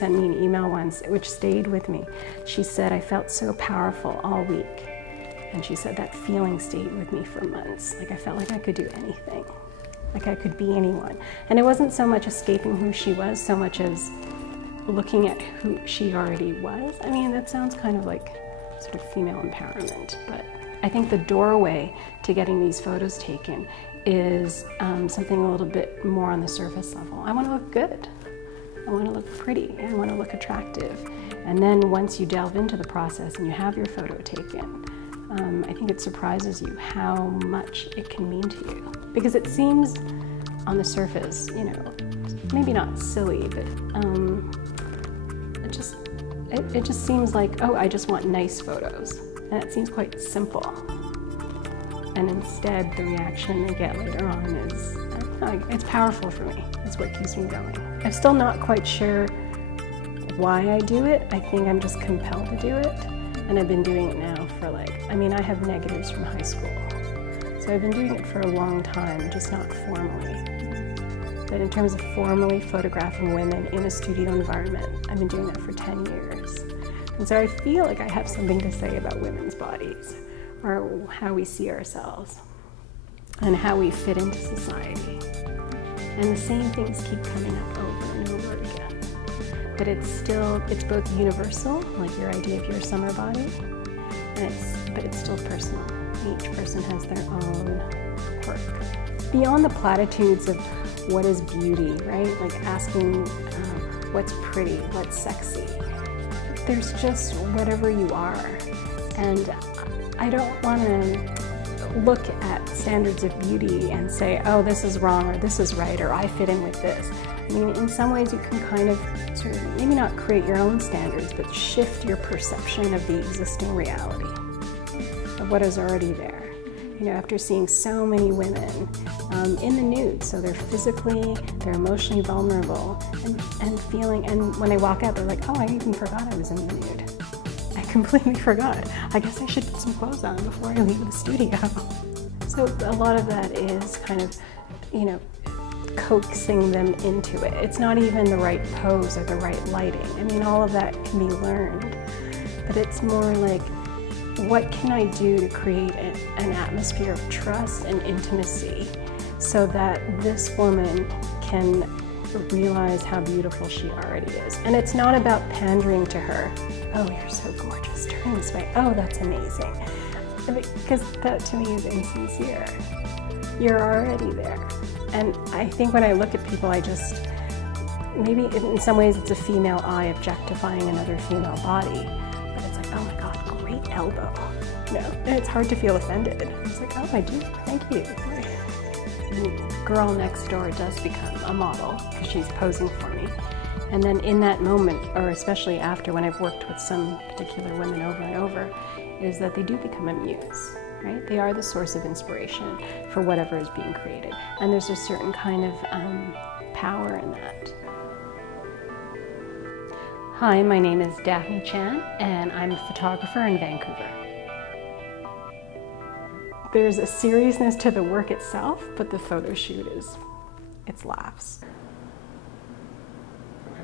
sent me an email once, which stayed with me. She said, I felt so powerful all week. And she said that feeling stayed with me for months. Like I felt like I could do anything, like I could be anyone. And it wasn't so much escaping who she was, so much as looking at who she already was. I mean, that sounds kind of like sort of female empowerment, but I think the doorway to getting these photos taken is something a little bit more on the surface level. I want to look good. I want to look pretty. I want to look attractive. And then once you delve into the process and you have your photo taken, I think it surprises you how much it can mean to you. Because it seems on the surface, you know, maybe not silly, but it just seems like, oh, I just want nice photos. And it seems quite simple. And instead, the reaction they get later on is, I don't know, it's powerful for me. It's what keeps me going. I'm still not quite sure why I do it. I think I'm just compelled to do it. And I've been doing it now for I have negatives from high school. So I've been doing it for a long time, just not formally. But in terms of formally photographing women in a studio environment, I've been doing that for 10 years. And so I feel like I have something to say about women's bodies, or how we see ourselves, and how we fit into society. And the same things keep coming up over and over again. But it's both universal, like your idea of your summer body, but it's still personal. Each person has their own quirk. Beyond the platitudes of what is beauty, right? Like asking what's pretty, what's sexy. There's just whatever you are. And I don't want to look at standards of beauty and say, oh, this is wrong, or this is right, or I fit in with this. I mean, in some ways you can kind of sort of maybe not create your own standards, but shift your perception of the existing reality, of what is already there. You know, after seeing so many women in the nude, so they're physically, they're emotionally vulnerable, and feeling, and when they walk out, they're like, oh, I even forgot I was in the nude. I completely forgot. I guess I should put some clothes on before I leave the studio. So a lot of that is kind of, you know, coaxing them into it. It's not even the right pose or the right lighting. I mean, all of that can be learned, but it's more like, what can I do to create an atmosphere of trust and intimacy so that this woman can realize how beautiful she already is. And it's not about pandering to her. Oh, you're so gorgeous, turn this way. Oh, that's amazing. Because that to me is insincere. You're already there. And I think when I look at people, I just, maybe in some ways it's a female eye objectifying another female body, but it's like, oh my God, great elbow. You know, and it's hard to feel offended. It's like, oh, I do, thank you. The girl next door does become a model because she's posing for me. And then in that moment, or especially after, when I've worked with some particular women over and over, is that they do become a muse, right? They are the source of inspiration for whatever is being created. And there's a certain kind of power in that. Hi, my name is Daphne Chan, and I'm a photographer in Vancouver. There's a seriousness to the work itself, but the photo shoot it's laughs.